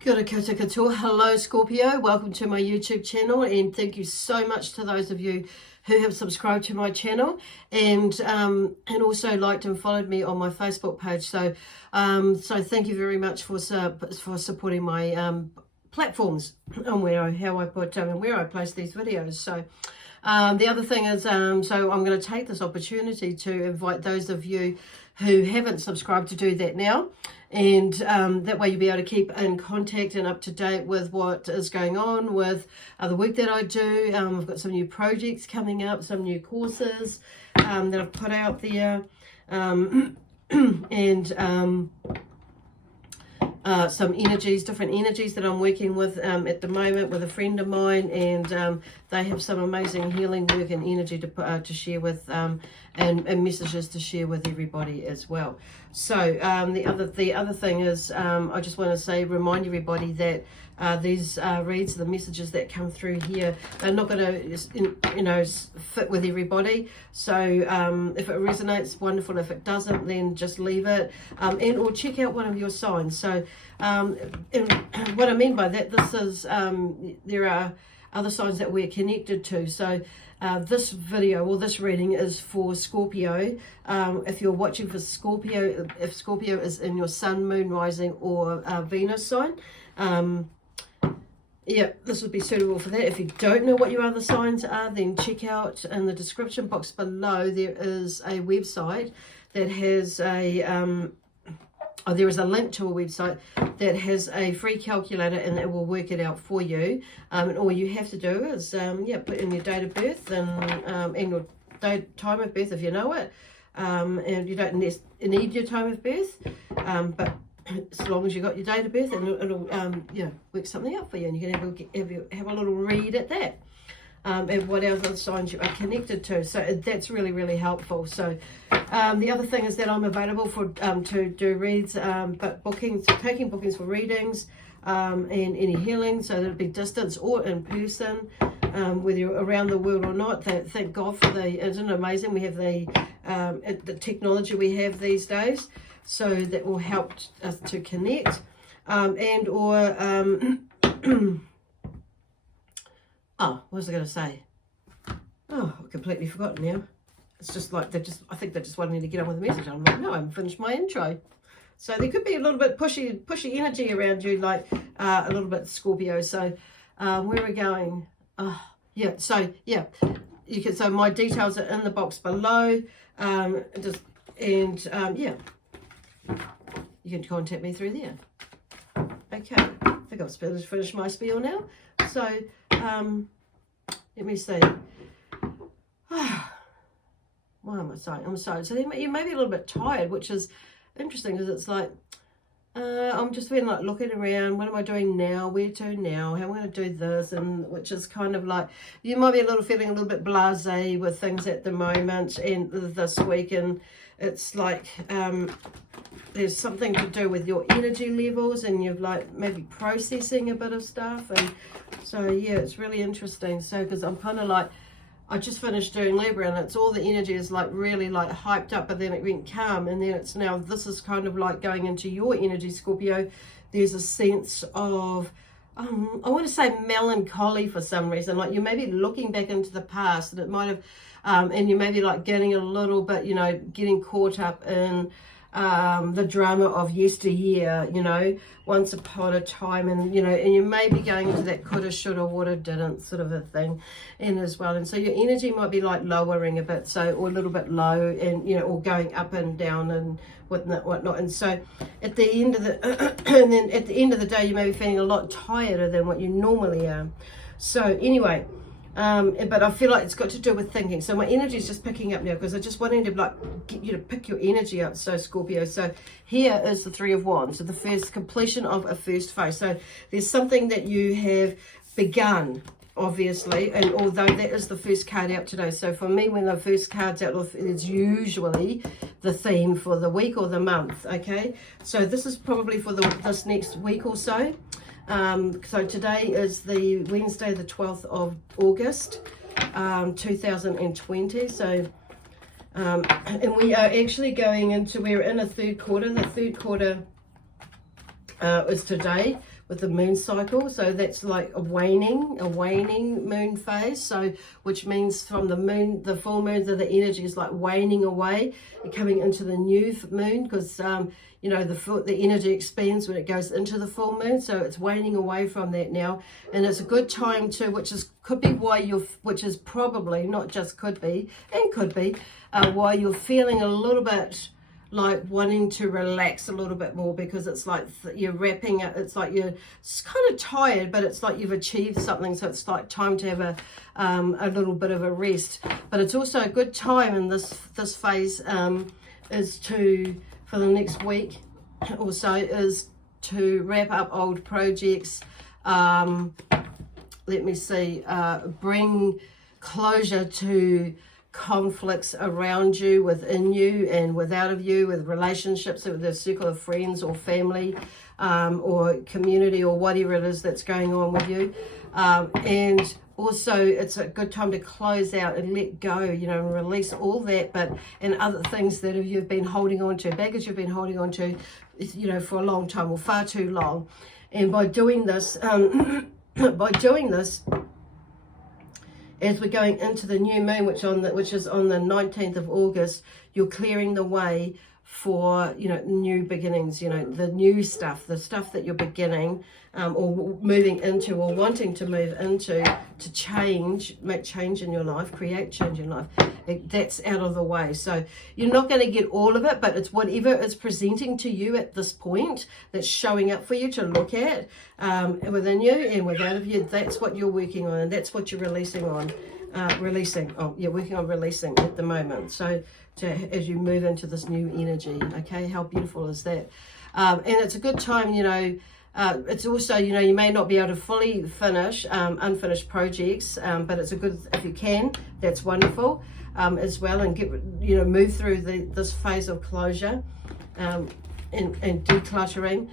Kia ora koutou katoa. Hello Scorpio, welcome to my YouTube channel, and thank you so much to those of you who have subscribed to my channel and also liked and followed me on my Facebook page. So thank you very much for supporting my platforms and how I put and where I place these videos. So the other thing is, so I'm going to take this opportunity to invite those of you who haven't subscribed to do that now, and that way you'll be able to keep in contact and up to date with what is going on with the work that I do. I've got some new projects coming up, some new courses that I've put out there, and some energies, different energies that I'm working with at the moment with a friend of mine, and they have some amazing healing work and energy to share with, and messages to share with everybody as well. So the other thing is, I just want to remind everybody that these reads, the messages that come through here, they're not going to fit with everybody. So if it resonates, wonderful. If it doesn't, then just leave it, and or check out one of your signs. So and what I mean by that, this is there are other signs that we're connected to. So this video or this reading is for Scorpio. If you're watching for Scorpio, if Scorpio is in your sun, moon, rising, or Venus sign, yeah, this would be suitable for that. If you don't know what your other signs are, then check out in the description box below. There is a website that has a there is a link to a website that has a free calculator, and it will work it out for you. And all you have to do is put in your date of birth and your time of birth if you know it, and you don't need your time of birth, but as long as you got your date of birth, and it'll work something out for you, and you can have a little read at that. And what other signs you are connected to. So that's really, really helpful. So the other thing is that I'm available for to do reads, but taking bookings for readings and any healing, so that'll be distance or in person, whether you're around the world or not. Thank God for isn't it amazing? We have the technology we have these days, so that will help us to connect, and or oh, what was I going to say? Oh, I've completely forgotten now. It's just like I think they just wanted me to get on with the message. I'm like, no, I haven't finished my intro. So there could be a little bit pushy energy around you, like a little bit Scorpio. So where are we going? Yeah. So yeah, you can. So my details are in the box below. Yeah, you can contact me through there. Okay, I think I've finished my spiel now. So let me see. Why am I saying? I'm sorry. So you may be a little bit tired, which is interesting, because it's like I'm just feeling like looking around. What am I doing now? Where to now? How am I going to do this? And which is kind of like, you might be feeling a little bit blasé with things at the moment and this week, and it's like there's something to do with your energy levels, and you're like maybe processing a bit of stuff. And so yeah, it's really interesting. So because I'm kind of like, I just finished doing Libra, and it's all the energy is like really like hyped up, but then it went calm, and then it's now, this is kind of like going into your energy, Scorpio. There's a sense of I want to say melancholy for some reason, like you may be looking back into the past, and it might have and you may be like getting a little bit, getting caught up in the drama of yesteryear, once upon a time, and and you may be going into that coulda, shoulda, woulda, didn't sort of a thing, and as well, and so your energy might be like lowering a bit, so, or a little bit low, and or going up and down and whatnot, and so at the end of the and then at the end of the day, you may be feeling a lot tireder than what you normally are. So anyway. But I feel like it's got to do with thinking. So my energy is just picking up now, because I just wanted to get you to pick your energy up. So Scorpio, so here is the Three of Wands, so the first completion of a first phase. So there's something that you have begun, obviously, and although that is the first card out today. So for me, when the first card's out, it's usually the theme for the week or the month. Okay, so this is probably for this next week or so. So today is the Wednesday, the 12th of August, 2020. So, and we are actually going into, we're in a third quarter. The third quarter is today with the moon cycle. So that's like a waning moon phase. So which means from the moon, the full moon, the energy is like waning away and coming into the new moon, because you know, the energy expands when it goes into the full moon. So it's waning away from that now, and it's a good time to, could be why you're, which is probably not just could be, and could be why you're feeling a little bit like wanting to relax a little bit more, because it's like you're wrapping it, it's like you're kind of tired, but it's like you've achieved something, so it's like time to have a little bit of a rest. But it's also a good time in this phase is to, for the next week or so, is to wrap up old projects. Let me see, bring closure to conflicts around you, within you and without of you, with relationships, with a circle of friends or family, or community, or whatever it is that's going on with you. And also it's a good time to close out and let go, you know, and release all that, and other things that you've been holding on to, baggage you've been holding on to, you know, for a long time, or far too long. And by doing this, as we're going into the new moon, which is on the 19th of August, you're clearing the way for, you know, new beginnings, you know, the new stuff, the stuff that you're beginning or moving into, or wanting to move into, to change, make change in your life, create change in life. That's out of the way. So you're not going to get all of it, but it's whatever is presenting to you at this point that's showing up for you to look at within you and without of you. That's what you're working on, and that's what you're releasing on. You're working on releasing at the moment. So as you move into this new energy, okay, how beautiful is that? And it's a good time, you know. It's also, you know, you may not be able to fully finish unfinished projects, but it's a good, if you can, that's wonderful as well, and get, you know, move through this phase of closure and decluttering,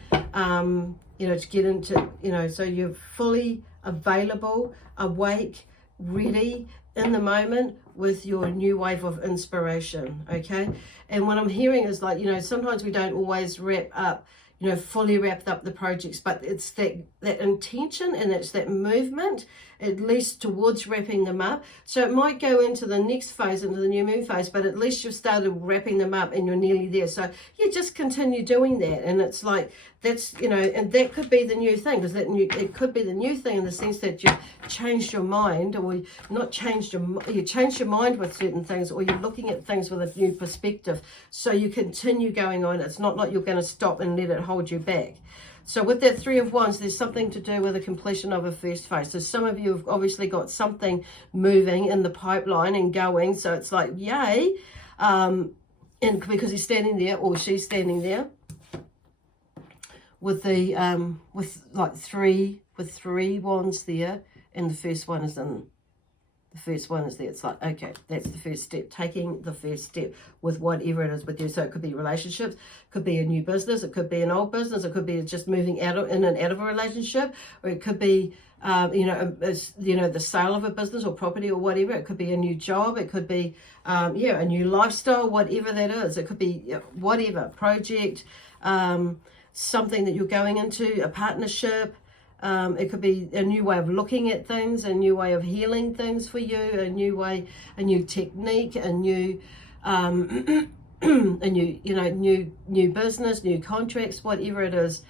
you know, to get into, you know, so you're fully available, awake, ready in the moment with your new wave of inspiration, okay? And what I'm hearing is, like, you know, sometimes we don't always wrap up, you know, fully wrapped up the projects, but it's that intention, and it's that movement, at least towards wrapping them up. So it might go into the next phase, into the new moon phase, but at least you've started wrapping them up and you're nearly there. So you just continue doing that, and it's like, that's, you know, and that could be the new thing, because it could be the new thing in the sense that you've changed your mind, or not changed you changed your mind with certain things, or you're looking at things with a new perspective. So you continue going on. It's not like you're going to stop and let it hold you back. So with that Three of Wands, there's something to do with the completion of a first phase. So some of you have obviously got something moving in the pipeline and going. So it's like, yay. And because he's standing there, or she's standing there with the with three wands there, and the first one is in. The first one is there. It's like, okay, that's the first step, taking the first step with whatever it is with you. So it could be relationships, could be a new business, it could be an old business, it could be just moving in and out of a relationship, or it could be, you know, the sale of a business or property or whatever. It could be a new job, it could be, a new lifestyle, whatever that is. It could be whatever, project, something that you're going into, a partnership. It could be a new way of looking at things, a new way of healing things for you, a new way, a new technique, a new, new business, new contracts, whatever it is,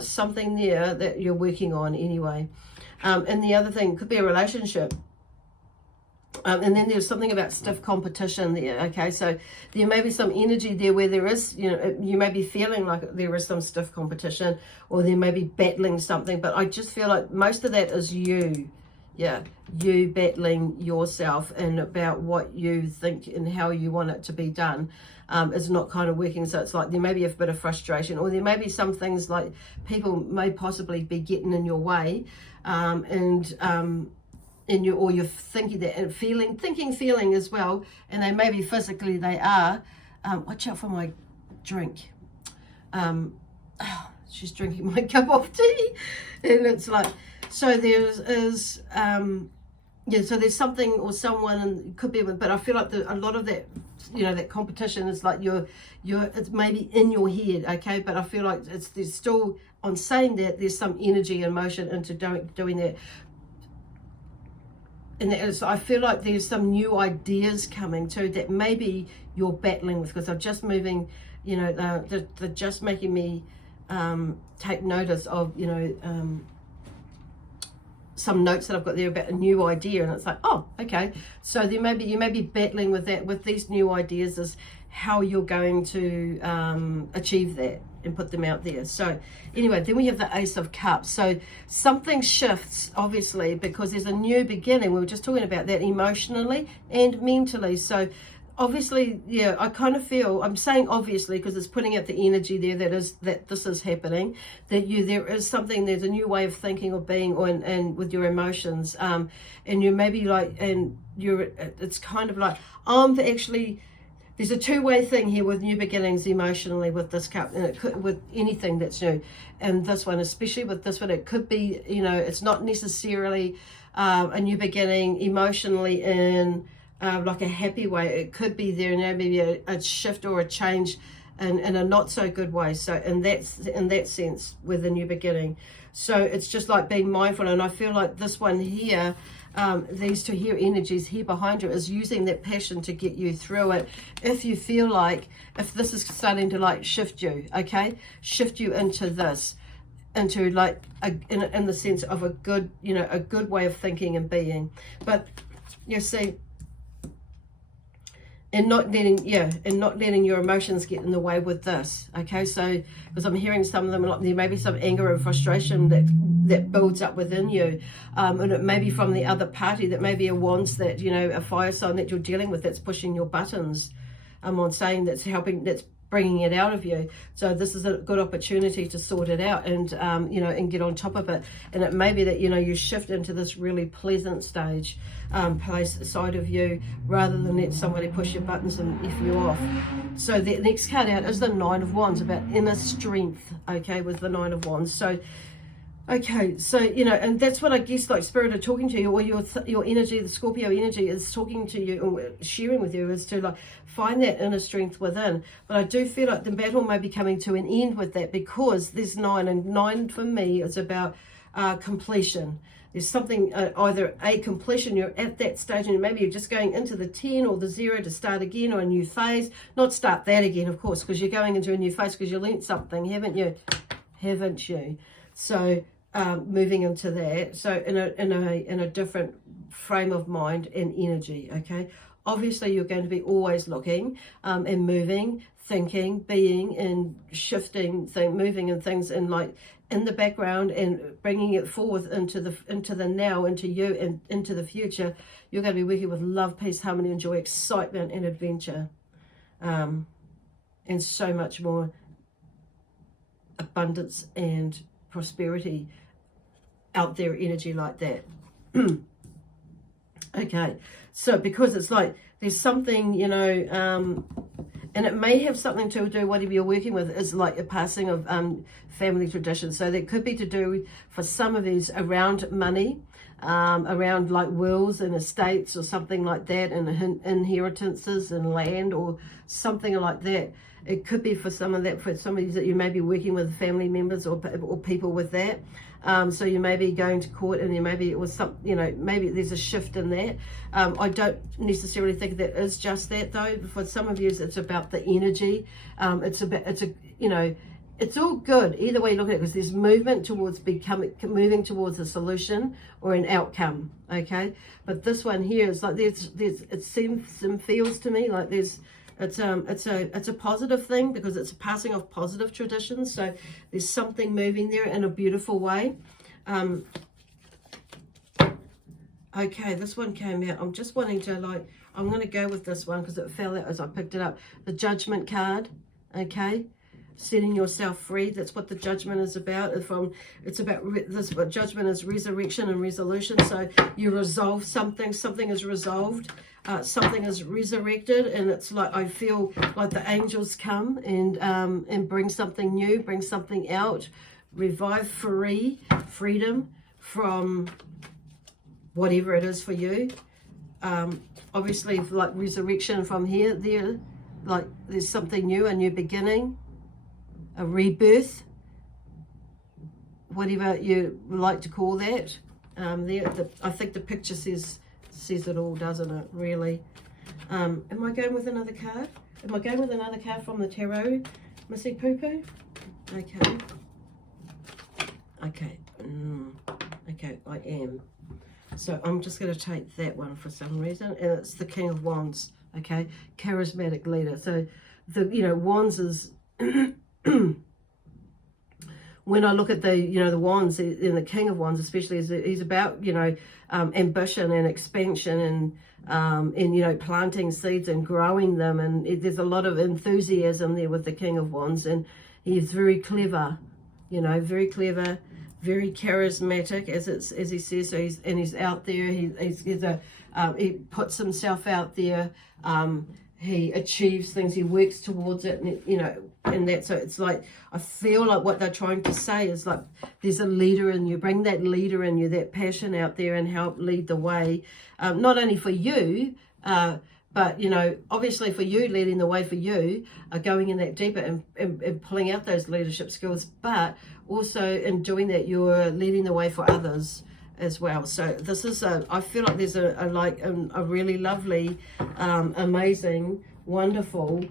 something there that you're working on anyway. And the other thing could be a relationship. And then there's something about stiff competition there, okay? So there may be some energy there where there is, you know, you may be feeling like there is some stiff competition, or there may be battling something, but I just feel like most of that is you. Yeah, you battling yourself and about what you think and how you want it to be done is not kind of working. So it's like there may be a bit of frustration, or there may be some things like people may possibly be getting in your way, or you're thinking that, and feeling as well, and they maybe physically they are. Watch out for my drink. She's drinking my cup of tea, and it's like, so there is yeah, so there's something or someone, and it could be, but I feel like a lot of that, you know, that competition is like it's maybe in your head, okay? But I feel like there's still, on saying that, there's some energy and motion into doing that. And I feel like there's some new ideas coming too that maybe you're battling with, because I'm just moving, you know, they're just making me take notice of, you know, some notes that I've got there about a new idea, and it's like, oh, okay. So there maybe you may be battling with that, with these new ideas, is how you're going to achieve that and put them out there. So anyway, then we have the Ace of Cups. So something shifts, obviously, because there's a new beginning. We were just talking about that emotionally and mentally. So obviously, yeah, I kind of feel, I'm saying obviously because it's putting out the energy there that this is happening, that there is something, there's a new way of thinking or being, and with your emotions, and you maybe like, and it's kind of like, actually, there's a two-way thing here with new beginnings emotionally with this cup, and it could with anything that's new, and this one, especially with this one, it could be, you know, it's not necessarily a new beginning emotionally in like a happy way. It could be there now, maybe a shift or a change in a not so good way. So in that sense, with a new beginning, so it's just like being mindful. And I feel like this one here, these two here energies here behind you, is using that passion to get you through it. If you feel like, if this is starting to like shift you, okay, shift you into this, into like in the sense of a good, you know, a good way of thinking and being. But you see, and not letting your emotions get in the way with this, okay? So because I'm hearing some of them, like there may be some anger and frustration that builds up within you, and it may be from the other party, that may be a Wands, that, you know, a fire sign that you're dealing with, that's pushing your buttons. I'm on saying that's helping, that's bringing it out of you. So this is a good opportunity to sort it out, and you know, and get on top of it. And it may be that, you know, you shift into this really pleasant stage, side of you, rather than let somebody push your buttons and F you off. So the next card out is the Nine of Wands, about inner strength, okay, with the Nine of Wands. So okay, so, you know, and that's what I guess like Spirit are talking to you, or your energy, the Scorpio energy is talking to you or sharing with you, is to like find that inner strength within. But I do feel like the battle may be coming to an end with that, because there's 9, and 9 for me is about completion. There's something, either a completion, you're at that stage, and maybe you're just going into the 10 or the 0 to start again, or a new phase. Not start that again, of course, because you're going into a new phase because you learnt something, haven't you? Haven't you? So moving into that, so in a different frame of mind and energy, okay? Obviously, you're going to be always looking and moving, thinking, being, and shifting, moving and things, and like in the background, and bringing it forward into the now, into you, and into the future. You're going to be working with love, peace, harmony, and joy, excitement, and adventure, and so much more abundance and prosperity out there, energy like that. Okay, so because it's like there's something, you know, and it may have something to do, whatever you're working with is like a passing of family tradition. So that could be to do, for some of these, around money, around like wills and estates or something like that, and inheritances and land or something like that. It could be for some of that, for some of these that you may be working with family members or people with that. So you may be going to court, and maybe it was some, you know, maybe there's a shift in that. I don't necessarily think that is just that, though. For some of you, it's about the energy. You know, it's all good either way you look at it, because there's movement towards moving towards a solution or an outcome. Okay, but this one here is like it seems and feels to me like it's a positive thing, because it's a passing of positive traditions. So there's something moving there in a beautiful way. Okay, this one came out. I'm just wanting to like, I'm going to go with this one because it fell out as I picked it up. The Judgment card. Okay, setting yourself free. That's what the Judgment is about. It's about this. What Judgment is, resurrection and resolution. So you resolve something. Something is resolved. Something is resurrected, and it's like, I feel like the angels come and bring something new, bring something out, revive, freedom from whatever it is for you. Obviously, like resurrection from here, there, like there's something new, a new beginning, a rebirth, whatever you like to call that. I think the picture says it all, doesn't it, really? Am I going with another card? Am I going with another card from the tarot, Missy Poo Poo? Okay. Okay. Okay, I am. So I'm just going to take that one for some reason, and it's the King of Wands. Okay, charismatic leader. So the Wands is when I look at the Wands and the King of Wands, especially, he's about ambition and expansion and planting seeds and growing them, and there's a lot of enthusiasm there with the King of Wands, and he's very clever, very clever, very charismatic, as he says. So he's out there. He puts himself out there. He achieves things. He works towards it, and that. So it's like, I feel like what they're trying to say is like, there's a leader in you. Bring that leader in you, that passion out there, and help lead the way. Not only for you, but obviously for you, leading the way for you, going in that deeper and pulling out those leadership skills, but also in doing that, you're leading the way for others as well. So this is I feel like there's a really lovely, amazing, wonderful,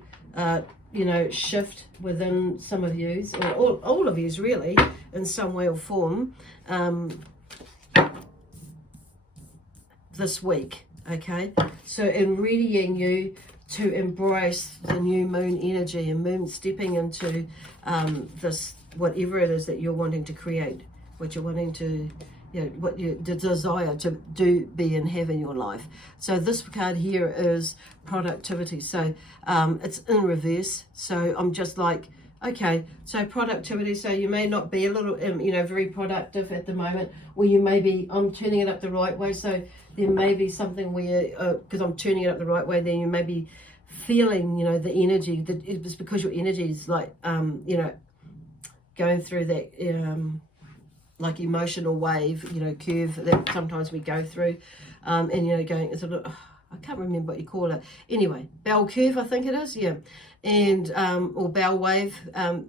shift within some of yous, or all of yous really, in some way or form, this week. Okay, so in readying you to embrace the new moon energy, and moon stepping into this, whatever it is that you're wanting to create, what you're wanting to, what you desire to do, be, and have in your life. So this card here is productivity. So it's in reverse. So I'm just like, okay, so productivity. So you may not be a little, very productive at the moment, or you may be, I'm turning it up the right way. So there may be something where, because I'm turning it up the right way, then you may be feeling, the energy. It's because your energy is like, going through that, like emotional wave, curve that sometimes we go through, and going, it's a little, I can't remember what you call it. Anyway, bell curve, I think it is, yeah, and or bell wave. I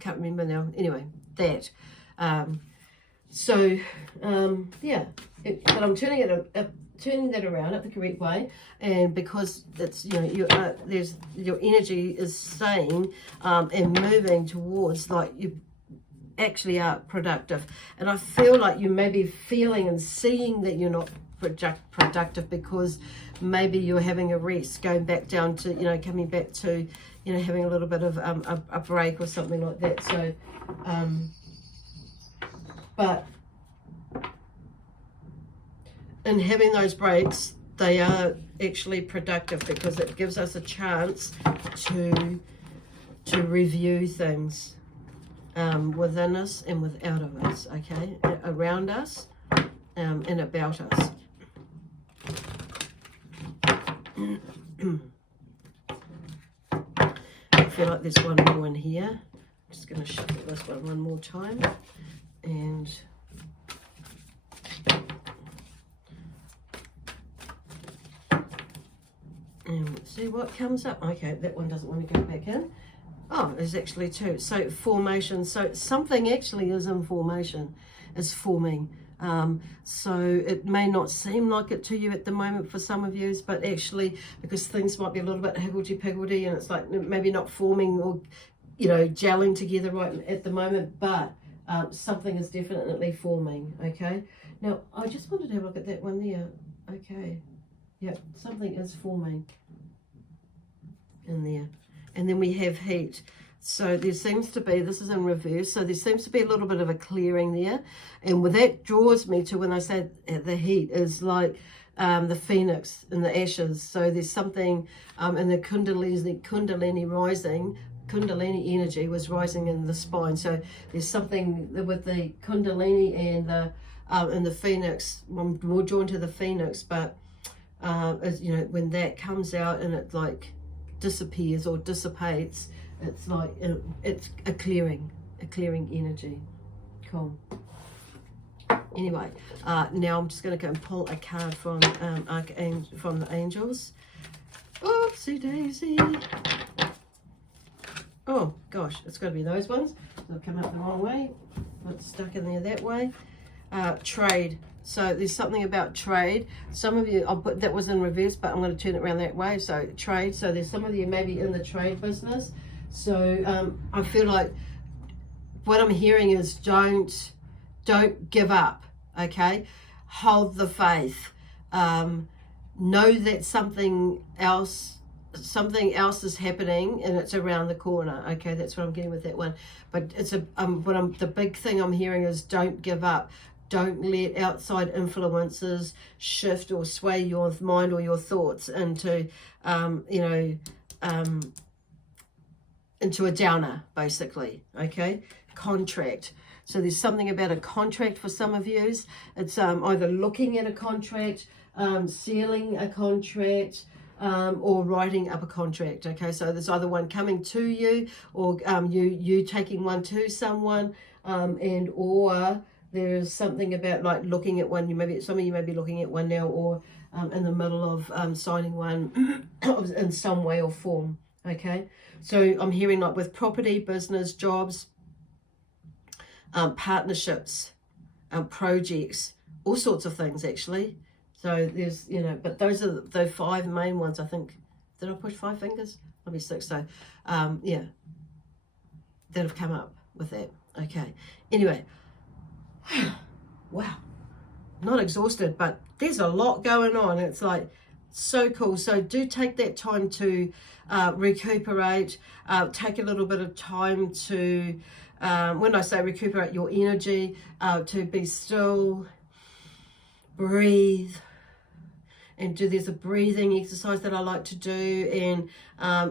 can't remember now. Anyway, that. Yeah, but I'm turning that around at the correct way, and because it's there's your energy is saying and moving towards, like, you actually are productive. And I feel like you may be feeling and seeing that you're not productive because maybe you're having a rest, going back down to coming back to having a little bit of a break or something like that. So but in having those breaks, they are actually productive, because it gives us a chance to review things within us and without of us, okay, around us and about us. I feel like there's one more in here. I'm just going to shuffle this one more time, and let's see what comes up. Okay, that one doesn't want to go back in. Oh, there's actually two. So formation. So something actually is in formation, is forming. So it may not seem like it to you at the moment for some of you, but actually, because things might be a little bit higgledy-piggledy, and it's like maybe not forming or gelling together right at the moment, but something is definitely forming. Okay, now I just wanted to have a look at that one there. Okay, yeah, something is forming in there. And then we have heat. So there seems to be, this is in reverse, so there seems to be a little bit of a clearing there. And what that draws me to when I say the heat is like the phoenix in the ashes. So there's something in the Kundalini rising, Kundalini energy was rising in the spine. So there's something with the Kundalini and the phoenix. I'm more drawn to the phoenix, but as when that comes out and it like disappears or dissipates, it's like it's a clearing energy. Cool. Anyway, now I'm just going to go and pull a card from from the angels. Oopsie daisy. Oh gosh, it's got to be those ones. They'll come up the wrong way. It's stuck in there that way. Trade. So there's something about trade. Some of you, I'll put that was in reverse, but I'm going to turn it around that way. So trade. So there's some of you maybe in the trade business. So I feel like what I'm hearing is don't give up. Okay, hold the faith. Know that something else is happening and it's around the corner. Okay, that's what I'm getting with that one. But it's the big thing I'm hearing is don't give up. Don't let outside influences shift or sway your mind or your thoughts into into a downer, basically. Okay, contract. So there's something about a contract for some of you. It's either looking at a contract, sealing a contract, or writing up a contract. Okay, so there's either one coming to you, or you taking one to someone, and or there's something about like looking at one. Some of you may be looking at one now, or in the middle of signing one in some way or form. Okay, so I'm hearing like with property, business, jobs, partnerships, projects, all sorts of things actually. So there's, but those are the 5 main ones, I think. Did I push 5 fingers? Maybe 6. So, yeah, that have come up with that. Okay. Anyway, wow. Not exhausted, but there's a lot going on. It's like so cool. So do take that time to recuperate. Take a little bit of time to, when I say recuperate your energy, to be still, breathe, and there's a breathing exercise that I like to do, and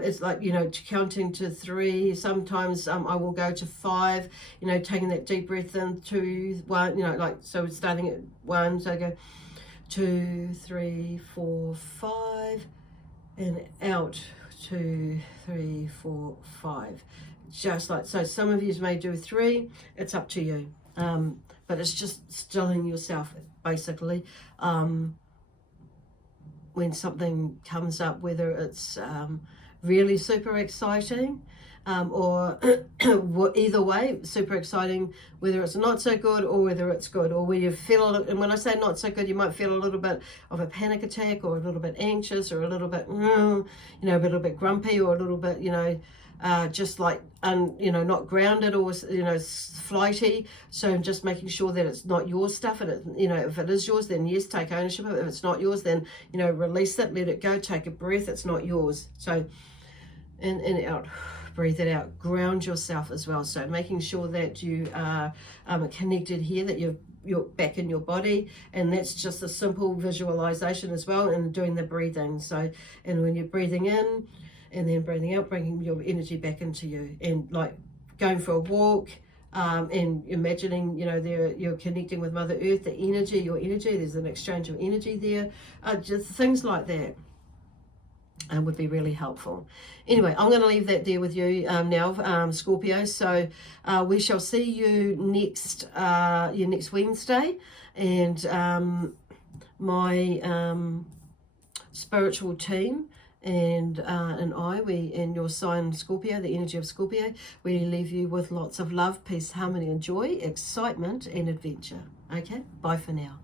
it's like, counting to 3. Sometimes I will go to 5, taking that deep breath in, 2, 1, so starting at 1, so I go 2, 3, 4, 5, and out 2, 3, 4, 5. Just like so. Some of you may do 3. It's up to you. But it's just stilling yourself, basically. When something comes up, whether it's really super exciting, or either way, super exciting, whether it's not so good or whether it's good, or where you feel, and when I say not so good, you might feel a little bit of a panic attack, or a little bit anxious, or a little bit, a little bit grumpy, or a little bit, just like, not grounded, or, flighty. So just making sure that it's not your stuff, and if it is yours, then yes, take ownership of it. If it's not yours, then, release it, let it go, take a breath. It's not yours. So in and out, breathe it out, ground yourself as well. So making sure that you are connected here, that you're back in your body, and that's just a simple visualization as well, and doing the breathing. So, and when you're breathing in and then breathing out, bringing your energy back into you, and like going for a walk, and imagining, you're connecting with Mother Earth, the energy, your energy, there's an exchange of energy there, just things like that. And would be really helpful. Anyway, I'm going to leave that there with you now, Scorpio. So we shall see you next Wednesday, and my spiritual team and your sign Scorpio, the energy of Scorpio, we leave you with lots of love, peace, harmony, and joy, excitement, and adventure. Okay, bye for now.